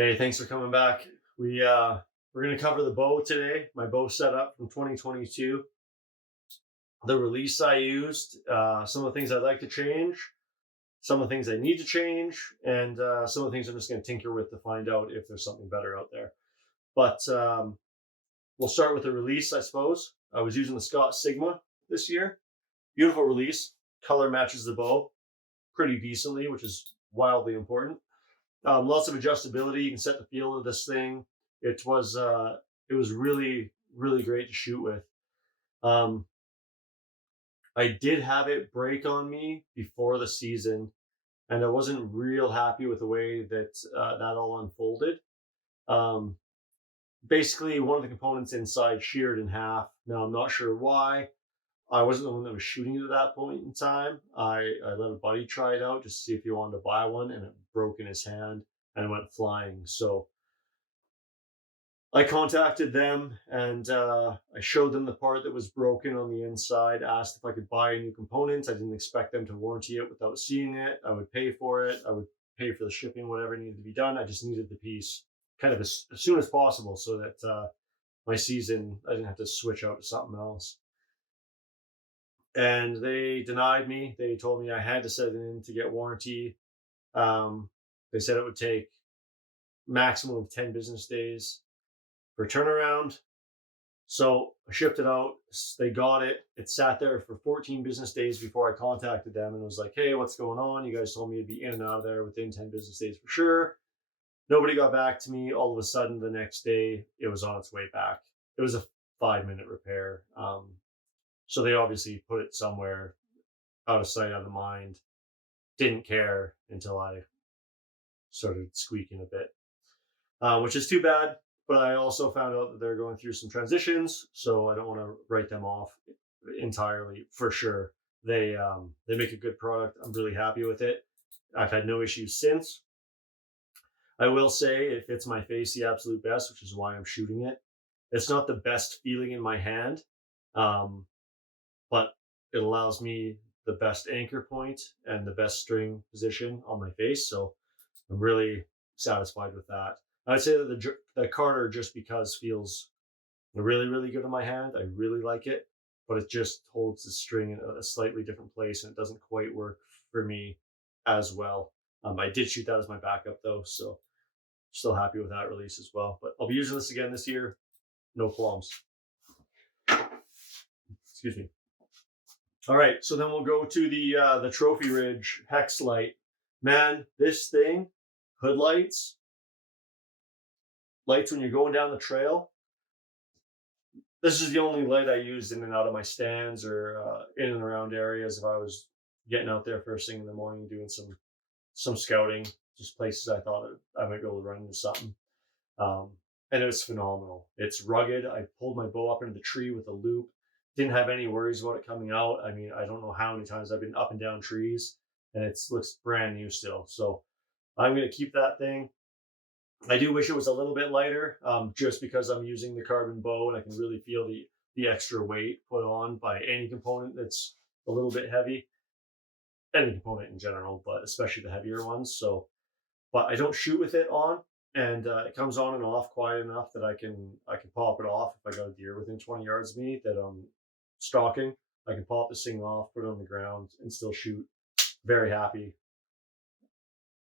Hey, thanks for coming back. We're gonna cover the bow today. My bow setup from 2022. The release I used, some of the things I'd like to change, some of the things I need to change, and some of the things I'm just gonna tinker with to find out if there's something better out there. But we'll start with the release, I suppose. I was using the Scott Sigma this year. Beautiful release. Color matches the bow pretty decently, which is wildly important. Lots of adjustability. You can set the feel of this thing. It was really great to shoot with. Um, I did have it break on me before the season, and I wasn't real happy with the way that that all unfolded. Um, Basically, one of the components inside sheared in half. Now I'm not sure why. I wasn't the one that was shooting it at that point in time. I let a buddy try it out just to see if he wanted to buy one, and it broke in his hand and it went flying. So I contacted them and I showed them the part that was broken on the inside, asked if I could buy a new component. I didn't expect them to warranty it without seeing it. I would pay for it. I would pay for the shipping, whatever needed to be done. I just needed the piece kind of as soon as possible so that my season, I didn't have to switch out to something else. And they denied me. They told me I had to set it in to get warranty. They said it would take maximum of 10 business days for turnaround. So I shipped it out. They got it. It sat there for 14 business days before I contacted them and was like, hey, what's going on? You guys told me it'd be in and out of there within 10 business days for sure. Nobody got back to me. All of a sudden, the next day, it was on its way back. It was a 5-minute repair. So they obviously put it somewhere out of sight, out of mind. Didn't care until I started squeaking a bit, which is too bad. But I also found out that they're going through some transitions, so I don't want to write them off entirely. For sure, they make a good product. I'm really happy with it. I've had no issues since. I will say it fits my face the absolute best, which is why I'm shooting it. It's not the best feeling in my hand, but it allows me the best anchor point and the best string position on my face. So I'm really satisfied with that. I'd say that the Carter, just because, feels really good in my hand. I really like it, but it just holds the string in a slightly different place, and it doesn't quite work for me as well. I did shoot that as my backup though, so still happy with that release as well. But I'll be using this again this year, no qualms. Excuse me. All right, so then we'll go to the Trophy Ridge Hex Light. Man, this thing, hood lights when you're going down the trail. This is the only light I used in and out of my stands or in and around areas if I was getting out there first thing in the morning doing some scouting, just places I thought I might be able to run into something. And it was phenomenal. It's rugged. I pulled my bow up into the tree with a loop. Didn't have any worries about it coming out. I mean, I don't know how many times I've been up and down trees, and it looks brand new still. So I'm going to keep that thing. I do wish it was a little bit lighter, just because I'm using the carbon bow and I can really feel the extra weight put on by any component that's a little bit heavy. Any component in general, but especially the heavier ones. So, but I don't shoot with it on, and it comes on and off quiet enough that I can pop it off if I got a deer within 20 yards of me that I'm stalking. I can pop this thing off, put it on the ground, and still shoot. Very happy.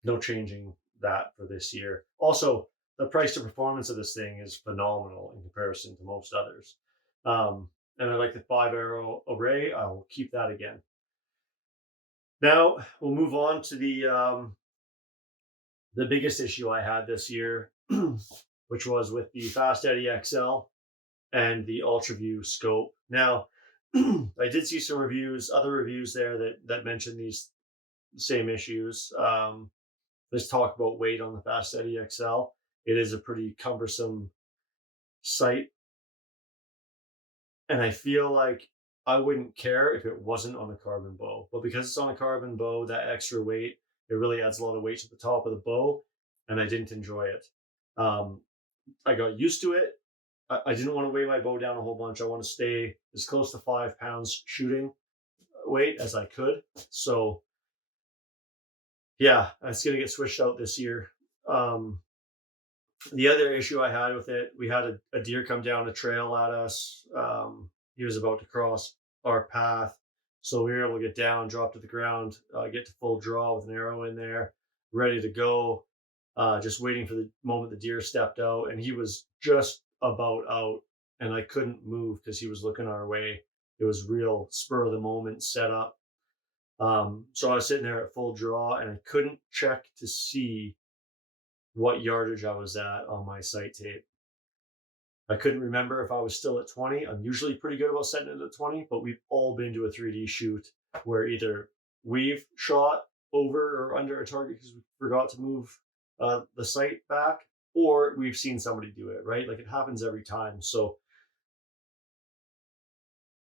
No changing that for this year. Also, the price to performance of this thing is phenomenal in comparison to most others. And I like the 5-arrow array. I'll keep that again. Now we'll move on to the biggest issue I had this year, which was with the Fast Eddie XL and the Ultraview scope. Now, I did see some other reviews there that mentioned these same issues. Let's talk about weight on the Fast Eddie XL. It is a pretty cumbersome sight, and I feel like I wouldn't care if it wasn't on a carbon bow, but because it's on a carbon bow, that extra weight, it really adds a lot of weight to the top of the bow, and I didn't enjoy it. I got used to it. I didn't want to weigh my bow down a whole bunch. I want to stay as close to 5 pounds shooting weight as I could. So yeah, it's going to get switched out this year. The other issue I had with it, we had a deer come down a trail at us. He was about to cross our path. So we were able to get down, drop to the ground, get to full draw with an arrow in there, ready to go. Just waiting for the moment the deer stepped out, and he was just about out, and I couldn't move because he was looking our way. It was real spur of the moment setup. So I was sitting there at full draw, and I couldn't check to see what yardage I was at on my sight tape. I couldn't remember if I was still at 20. I'm usually pretty good about setting it at 20, but we've all been to a 3D shoot where either we've shot over or under a target because we forgot to move the sight back, or we've seen somebody do it, right? Like, it happens every time. So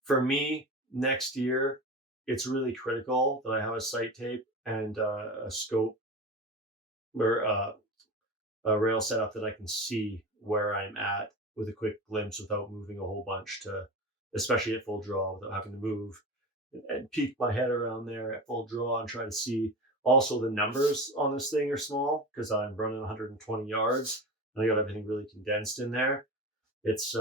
for me, next year, it's really critical that I have a sight tape and a scope or a rail setup that I can see where I'm at with a quick glimpse without moving a whole bunch, to, especially at full draw, without having to move and peek my head around there at full draw and try to see. Also, the numbers on this thing are small because I'm running 120 yards and I got everything really condensed in there. It's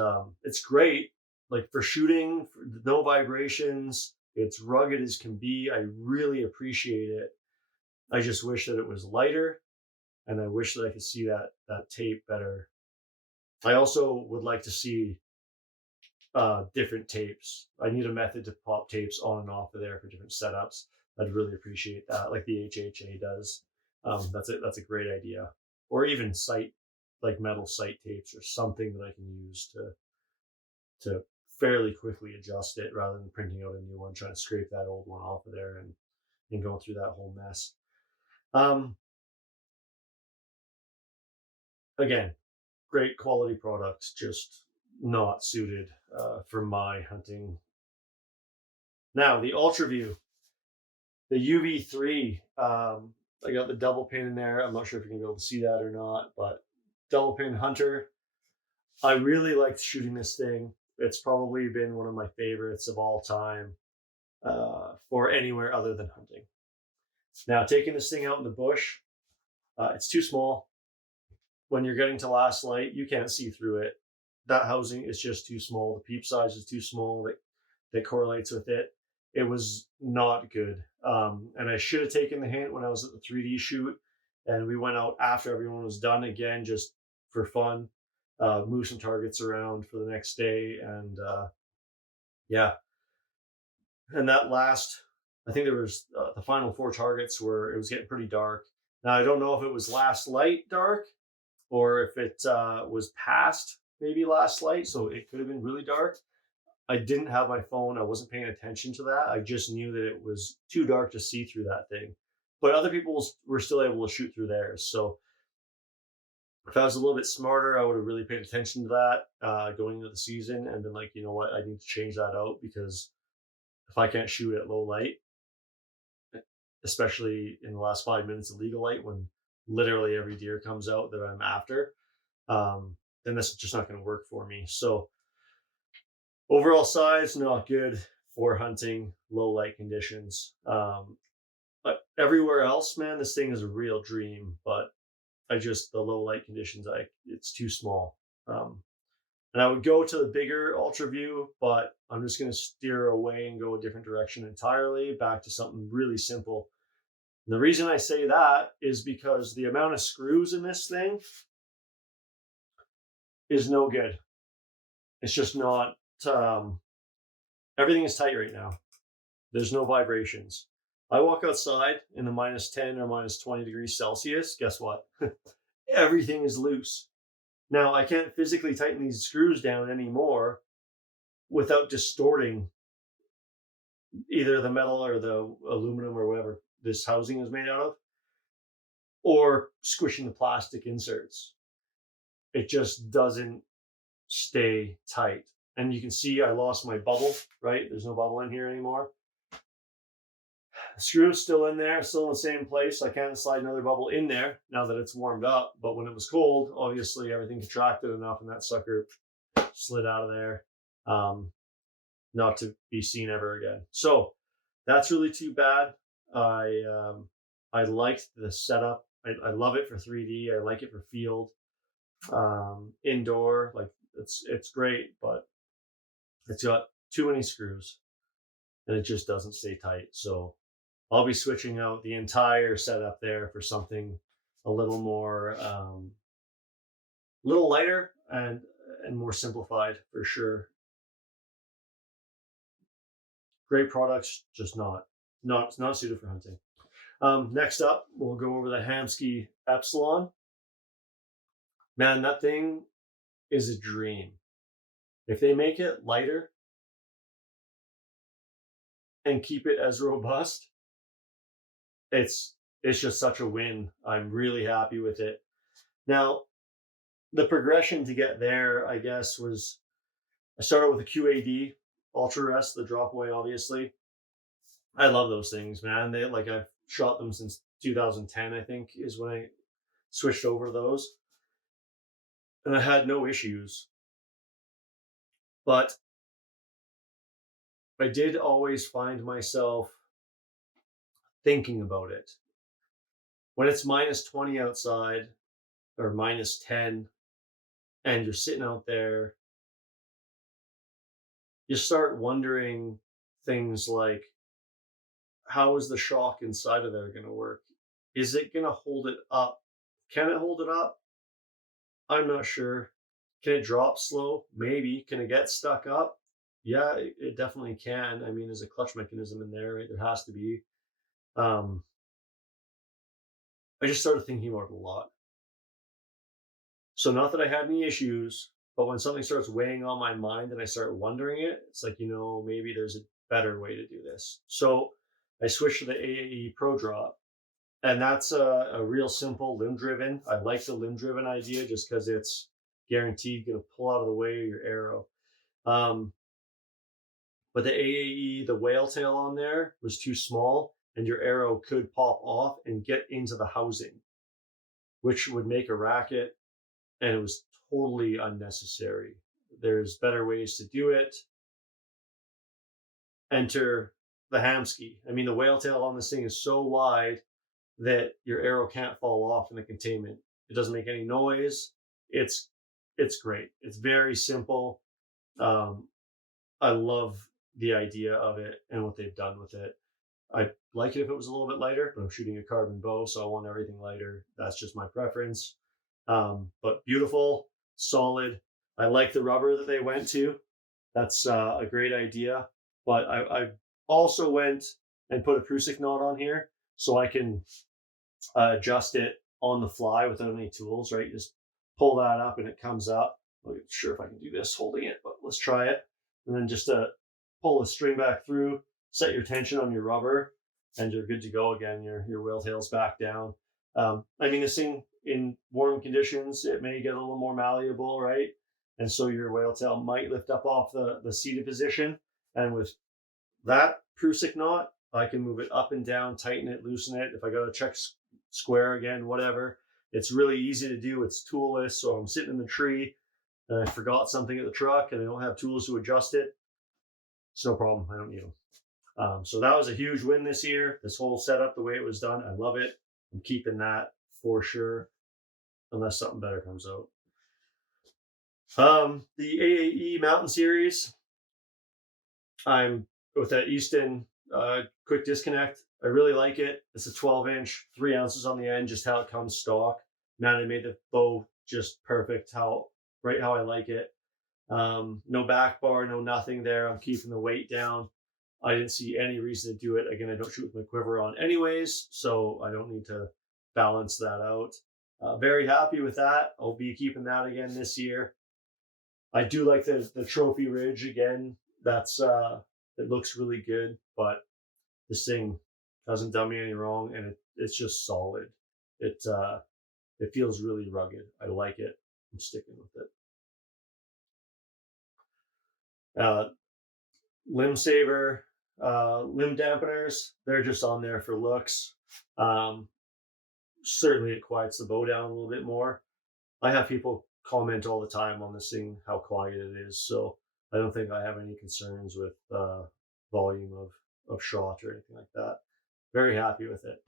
great, like for shooting, for no vibrations. It's rugged as can be. I really appreciate it. I just wish that it was lighter, and I wish that I could see that tape better. I also would like to see different tapes. I need a method to pop tapes on and off of there for different setups. I'd really appreciate that, like the HHA does. That's a great idea. Or even sight, like metal sight tapes or something that I can use to fairly quickly adjust it rather than printing out a new one, trying to scrape that old one off of there and going through that whole mess. Again, great quality products, just not suited for my hunting. Now, the Ultraview, the UV3, I got the double pin in there. I'm not sure if you're gonna be able to see that or not, but double pin hunter. I really liked shooting this thing. It's probably been one of my favorites of all time for anywhere other than hunting. Now, taking this thing out in the bush, it's too small. When you're getting to last light, you can't see through it. That housing is just too small. The peep size is too small that correlates with it. It was not good. And I should have taken the hint when I was at the 3D shoot, and we went out after everyone was done again, just for fun, move some targets around for the next day. And yeah. And that last, I think there was the final 4 targets where it was getting pretty dark. Now, I don't know if it was last light dark or if it was past maybe last light, so it could have been really dark. I didn't have my phone. I wasn't paying attention to that. I just knew that it was too dark to see through that thing. But other people were still able to shoot through theirs. So if I was a little bit smarter, I would have really paid attention to that going into the season and been like, you know what, I need to change that out, because if I can't shoot at low light, especially in the last 5 minutes of legal light when literally every deer comes out that I'm after, then that's just not going to work for me. So overall size, not good for hunting low light conditions. But everywhere else, man, this thing is a real dream. But the low light conditions, it's too small. And I would go to the bigger Ultraview, but I'm just going to steer away and go a different direction entirely, back to something really simple. And the reason I say that is because the amount of screws in this thing is no good. It's just not, everything is tight right now. There's no vibrations. I walk outside in the -10 or -20 degrees Celsius. Guess what? Everything is loose. Now, I can't physically tighten these screws down anymore without distorting either the metal or the aluminum or whatever this housing is made out of, or squishing the plastic inserts. It just doesn't stay tight. And you can see I lost my bubble, right? There's no bubble in here anymore. The screw is still in there, still in the same place. I can't slide another bubble in there now that it's warmed up. But when it was cold, obviously everything contracted enough and that sucker slid out of there, not to be seen ever again. So that's really too bad. I liked the setup. I love it for 3D. I like it for field. indoor. Like it's great, but it's got too many screws and it just doesn't stay tight. So I'll be switching out the entire setup there for something a little more, little lighter and more simplified for sure. Great products, just not suited for hunting. Next up, we'll go over the Hamskea Epsilon. Man, that thing is a dream. If they make it lighter and keep it as robust, it's just such a win. I'm really happy with it. Now, the progression to get there, I guess, was I started with a QAD Ultra Rest, the drop away, obviously. I love those things, man. I've shot them since 2010, I think, is when I switched over those. And I had no issues. But I did always find myself thinking about it. When it's minus 20 outside or minus 10, and you're sitting out there, you start wondering things like, how is the shock inside of there going to work? Is it going to hold it up? Can it hold it up? I'm not sure. Can it drop slow? Maybe. Can it get stuck up? Yeah, it definitely can. I mean, there's a clutch mechanism in there, right? There has to be. I just started thinking about it a lot. So not that I had any issues, but when something starts weighing on my mind and I start wondering it, it's like, maybe there's a better way to do this. So I switched to the AAE Pro Drop, and that's a real simple limb driven. I like the limb driven idea just because it's guaranteed going to pull out of the way of your arrow. But the AAE, the whale tail on there was too small, and your arrow could pop off and get into the housing, which would make a racket, and it was totally unnecessary. There's better ways to do it. Enter the Hamskea. I mean, the whale tail on this thing is so wide that your arrow can't fall off in the containment. It doesn't make any noise. It's great. It's very simple. I love the idea of it and what they've done with it. I'd like it if it was a little bit lighter, but I'm shooting a carbon bow, so I want everything lighter. That's just my preference. But beautiful, solid. I like the rubber that they went to. That's a great idea. But I also went and put a Prusik knot on here so I can adjust it on the fly without any tools, right? Just pull that up and it comes up. I'm not sure if I can do this holding it, but let's try it. And then just pull the string back through, set your tension on your rubber, and you're good to go again. Your whale tail's back down. I mean, this thing in warm conditions, it may get a little more malleable, right? And so your whale tail might lift up off the seated position. And with that Prusik knot, I can move it up and down, tighten it, loosen it. If I got to check square again, whatever. It's really easy to do. It's toolless. So I'm sitting in the tree and I forgot something at the truck and I don't have tools to adjust it. It's no problem. I don't need them. So that was a huge win this year. This whole setup, the way it was done, I love it. I'm keeping that for sure, unless something better comes out. The AAE Mountain Series, I'm with that Easton quick disconnect. I really like it. It's a 12-inch, 3 ounces on the end, just how it comes stock. Man, I made the bow just perfect, right how I like it. No back bar, no nothing there. I'm keeping the weight down. I didn't see any reason to do it. Again, I don't shoot with my quiver on anyways, so I don't need to balance that out. Very happy with that. I'll be keeping that again this year. I do like the trophy ridge again. That's it looks really good, but this thing hasn't done me any wrong, and it's just solid. It feels really rugged. I like it. I'm sticking with it. Limbsaver Limb Dampeners, they're just on there for looks. Certainly it quiets the bow down a little bit more. I have people comment all the time on this thing, how quiet it is. So I don't think I have any concerns with volume of shot or anything like that. Very happy with it.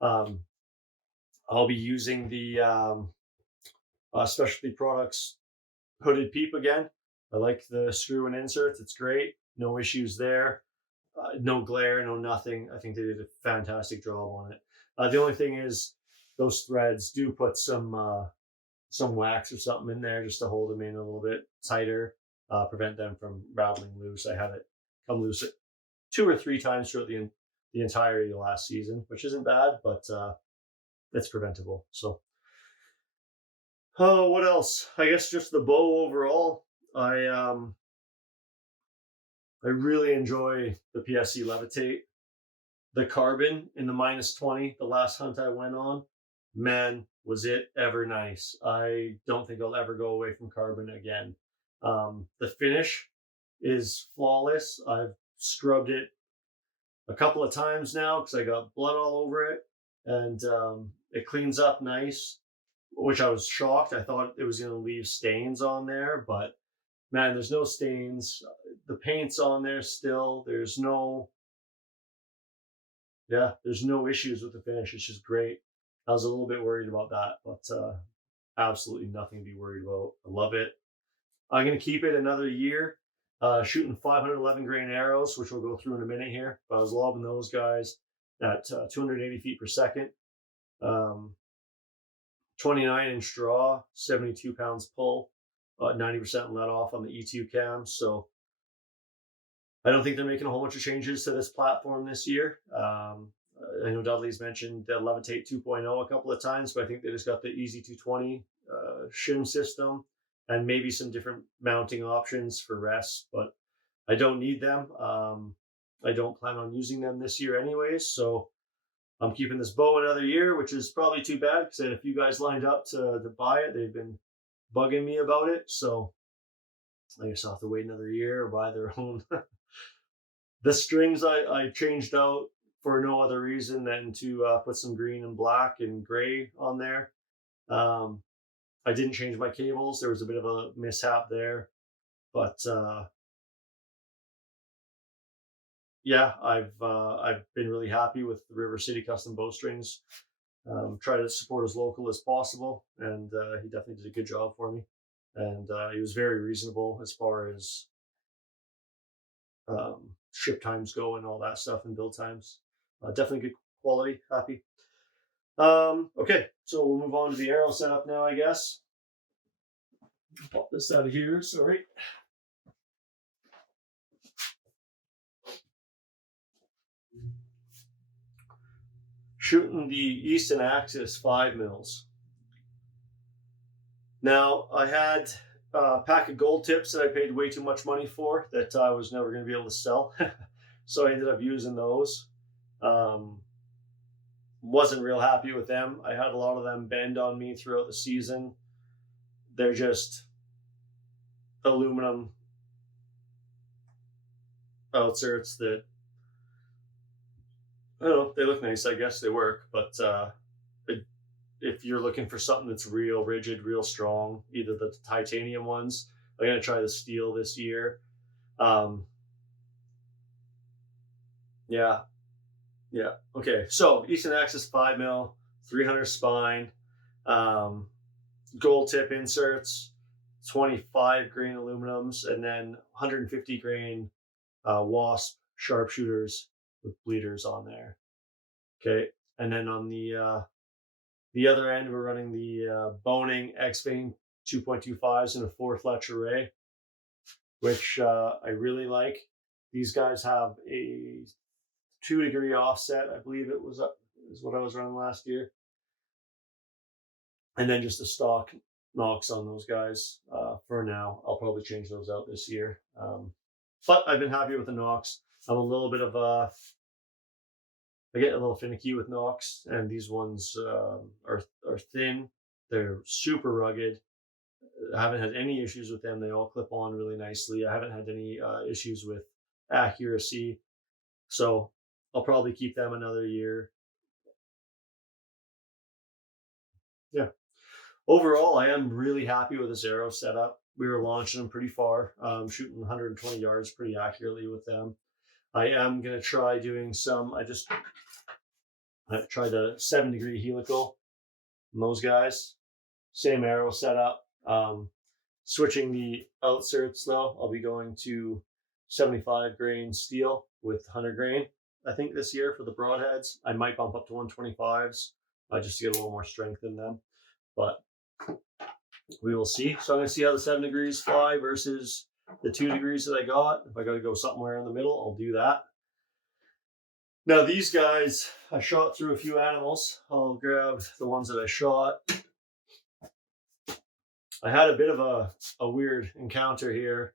I'll be using the Specialty Products hooded peep again. I like the screw and inserts. It's great. No issues there. No glare, no nothing. I think they did a fantastic job on it. The only thing is those threads do put some wax or something in there just to hold them in a little bit tighter, prevent them from rattling loose. I had it come loose 2 or 3 times throughout the entirety of last season, which isn't bad, but it's preventable. So, oh, what else? I guess just the bow overall. I really enjoy the PSE Levitate. The carbon in the -20, the last hunt I went on, man, was it ever nice. I don't think I'll ever go away from carbon again. The finish is flawless. I've scrubbed it a couple of times now because I got blood all over it, and it cleans up nice, which I was shocked. I thought it was going to leave stains on there, but man, there's no stains. The paint's on there still. There's no issues with the finish. It's just great. I was a little bit worried about that, but absolutely nothing to be worried about. I love it. I'm going to keep it another year, shooting 511 grain arrows, which we'll go through in a minute here. But I was lobbing those guys at 280 feet per second. 29-inch draw, 72 pounds pull, 90% let off on the E2 cam. So I don't think they're making a whole bunch of changes to this platform this year. I know Dudley's mentioned the Levitate 2.0 a couple of times, but I think they just got the Easy 220 shim system and maybe some different mounting options for rests, but I don't need them. I don't plan on using them this year anyways, so I'm keeping this bow another year, which is probably too bad because I had a few guys lined up to buy it. They've been bugging me about it, so I guess I'll have to wait another year or buy their own. The strings I changed out for no other reason than to put some green and black and gray on there. I didn't change my cables. There was a bit of a mishap there, but yeah, I've been really happy with the River City Custom Bowstrings. Try to support as local as possible, and he definitely did a good job for me. And he was very reasonable as far as ship times go and all that stuff and build times. Definitely good quality. Happy. Okay, so we'll move on to the arrow setup now, I guess. Pop this out of here. Sorry. Shooting the Easton Axis 5 mils. Now, I had a pack of gold tips that I paid way too much money for that I was never going to be able to sell. So I ended up using those. Wasn't real happy with them. I had a lot of them bend on me throughout the season. They're just aluminum Outserts that, I don't know, they look nice. I guess they work, but if you're looking for something that's real rigid, real strong, either the titanium ones, I'm going to try the steel this year. Yeah. Okay. So Easton Axis 5 mil, 300 spine, gold tip inserts, 25 grain aluminums, and then 150 grain wasp sharpshooters with bleeders on there. Okay. And then on the other end, we're running the Bohning XVane 2.25s in a 4 Fletch array, which I really like. These guys have a 2-degree offset, I believe it was is what I was running last year. And then just a stock Nox on those guys for now. I'll probably change those out this year. But I've been happy with the Nox. I'm a little bit of I get a little finicky with Nox, and these ones are thin. They're super rugged. I haven't had any issues with them. They all clip on really nicely. I haven't had any issues with accuracy. So I'll probably keep them another year. Yeah. Overall, I am really happy with this arrow setup. We were launching them pretty far, shooting 120 yards pretty accurately with them. I am going to try doing some, I tried a 7-degree helical on those guys. same arrow setup. Switching the Outserts though, I'll be going to 75 grain steel with 100 grain. I think this year for the broadheads, I might bump up to 125s just to get a little more strength in them, but we will see. So I'm going to see how the 7 degrees fly versus the 2 degrees that I got. If I got to go somewhere in the middle, I'll do that. Now these guys, I shot through a few animals. I'll grab the ones that I shot. I had a bit of a weird encounter here.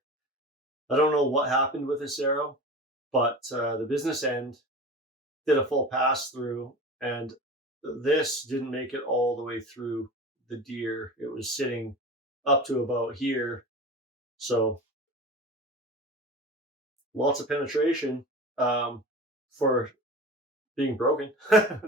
I don't know what happened with this arrow, but the business end did a full pass through, and this didn't make it all the way through the deer. It was sitting up to about here. So lots of penetration for being broken.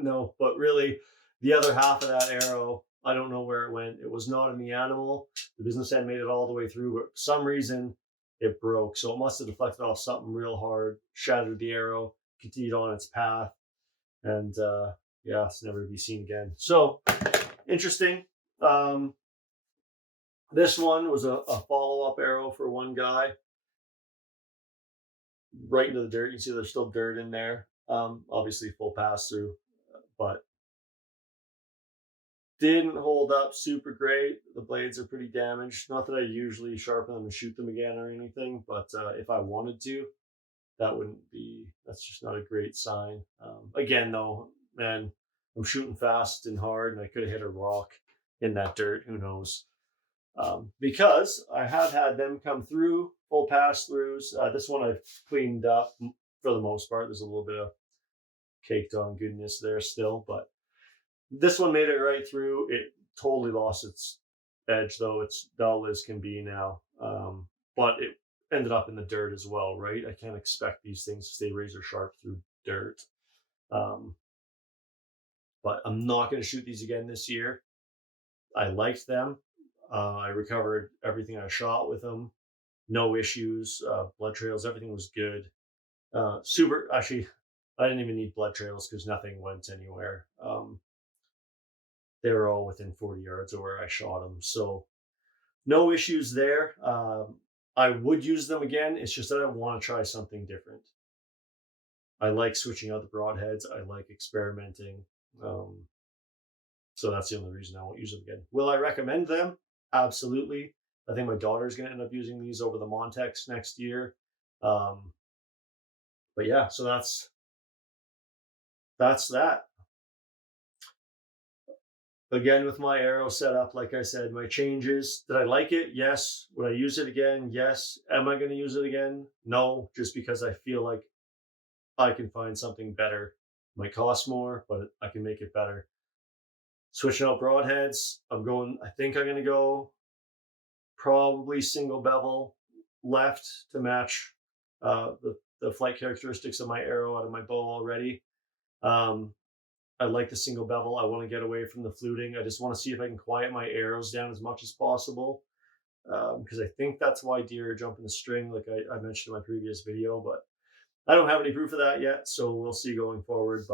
No, but really the other half of that arrow, I don't know where it went. It was not in the animal. The business end made it all the way through, but for some reason it broke. So it must have deflected off something real hard, shattered the arrow, continued on its path, and yeah, it's never to be seen again. So interesting. This one was a follow-up arrow for one guy. Right into the dirt. You can see there's still dirt in there. Obviously full pass through, but didn't hold up super great. The blades are pretty damaged. Not that I usually sharpen them and shoot them again or anything, but if I wanted to, that's just not a great sign. Again though, man, I'm shooting fast and hard, and I could have hit a rock in that dirt, who knows. Because I have had them come through, full pass throughs. This one I've cleaned up for the most part. There's a little bit of caked on goodness there still, but this one made it right through. It totally lost its edge though. It's dull as can be now, but it ended up in the dirt as well, right? I can't expect these things to stay razor sharp through dirt. But I'm not going to shoot these again this year. I liked them. I recovered everything I shot with them. No issues. Blood trails, everything was good. Super. Actually, I didn't even need blood trails because nothing went anywhere. They were all within 40 yards of where I shot them. So no issues there. I would use them again. It's just that I want to try something different. I like switching out the broadheads. I like experimenting. So that's the only reason I won't use them again. Will I recommend them? Absolutely. I think my daughter's going to end up using these over the Montex next year. But yeah, so that's that. Again, with my arrow setup, like I said, my changes. Did I like it? Yes. Would I use it again? Yes. Am I going to use it again? No, just because I feel like I can find something better. It might cost more, but I can make it better. Switching out broadheads, I think I'm going to go probably single bevel left to match the flight characteristics of my arrow out of my bow already. I like the single bevel. I want to get away from the fluting. I just want to see if I can quiet my arrows down as much as possible, because I think that's why deer are jumping the string, like I mentioned in my previous video, but I don't have any proof of that yet, so we'll see going forward.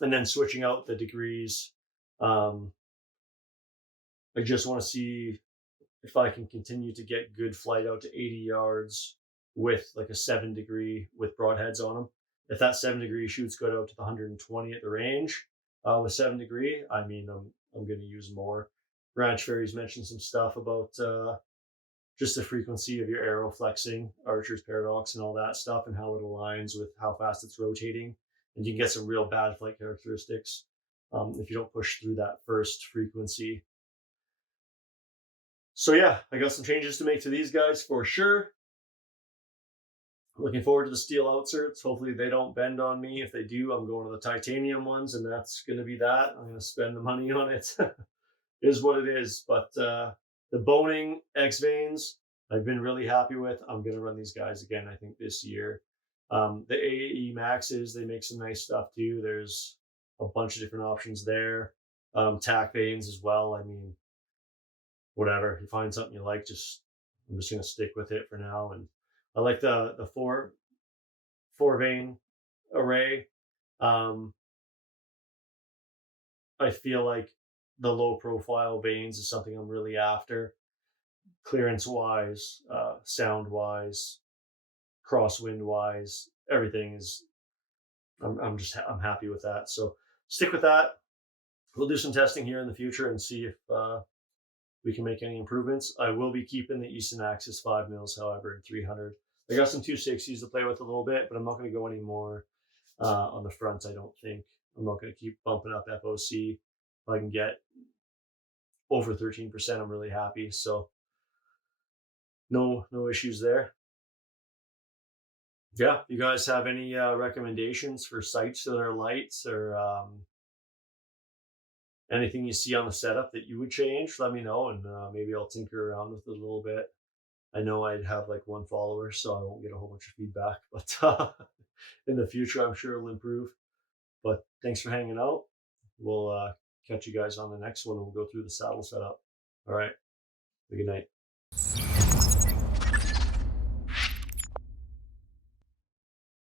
And then switching out the degrees, I just want to see if I can continue to get good flight out to 80 yards with like a 7 degree with broadheads on them. If that 7 degree shoots good out to the 120 at the range with 7 degree, I mean, I'm going to use more. Ranch Fairies mentioned some stuff about just the frequency of your arrow flexing, Archer's paradox and all that stuff, and how it aligns with how fast it's rotating. And you can get some real bad flight characteristics if you don't push through that first frequency. So yeah, I got some changes to make to these guys for sure. Looking forward to the steel Outserts. Hopefully they don't bend on me. If they do, I'm going to the titanium ones, and that's going to be that. I'm going to spend the money on it. Is what it is. But the Bohning XVanes, I've been really happy with. I'm going to run these guys again, I think, this year. The AAE Maxes, they make some nice stuff too. There's a bunch of different options there. Tack vanes as well. I mean, whatever. If you find something you like, I'm just going to stick with it for now. And I like the four vane array. I feel like the low profile vanes is something I'm really after. Clearance wise, sound wise, crosswind wise, everything is. I'm happy with that. So stick with that. We'll do some testing here in the future and see if we can make any improvements. I will be keeping the Easton Axis 5 mils, however, in 300. I got some 260s to play with a little bit, but I'm not going to go any more on the fronts, I don't think. I'm not going to keep bumping up FOC. If I can get over 13%, I'm really happy. So no issues there. Yeah, you guys have any recommendations for sights that are lights, or anything you see on the setup that you would change? Let me know, and maybe I'll tinker around with it a little bit. I know I'd have like one follower, so I won't get a whole bunch of feedback, but in the future, I'm sure it'll improve. But thanks for hanging out. We'll catch you guys on the next one, and we'll go through the saddle setup. All right. Good night.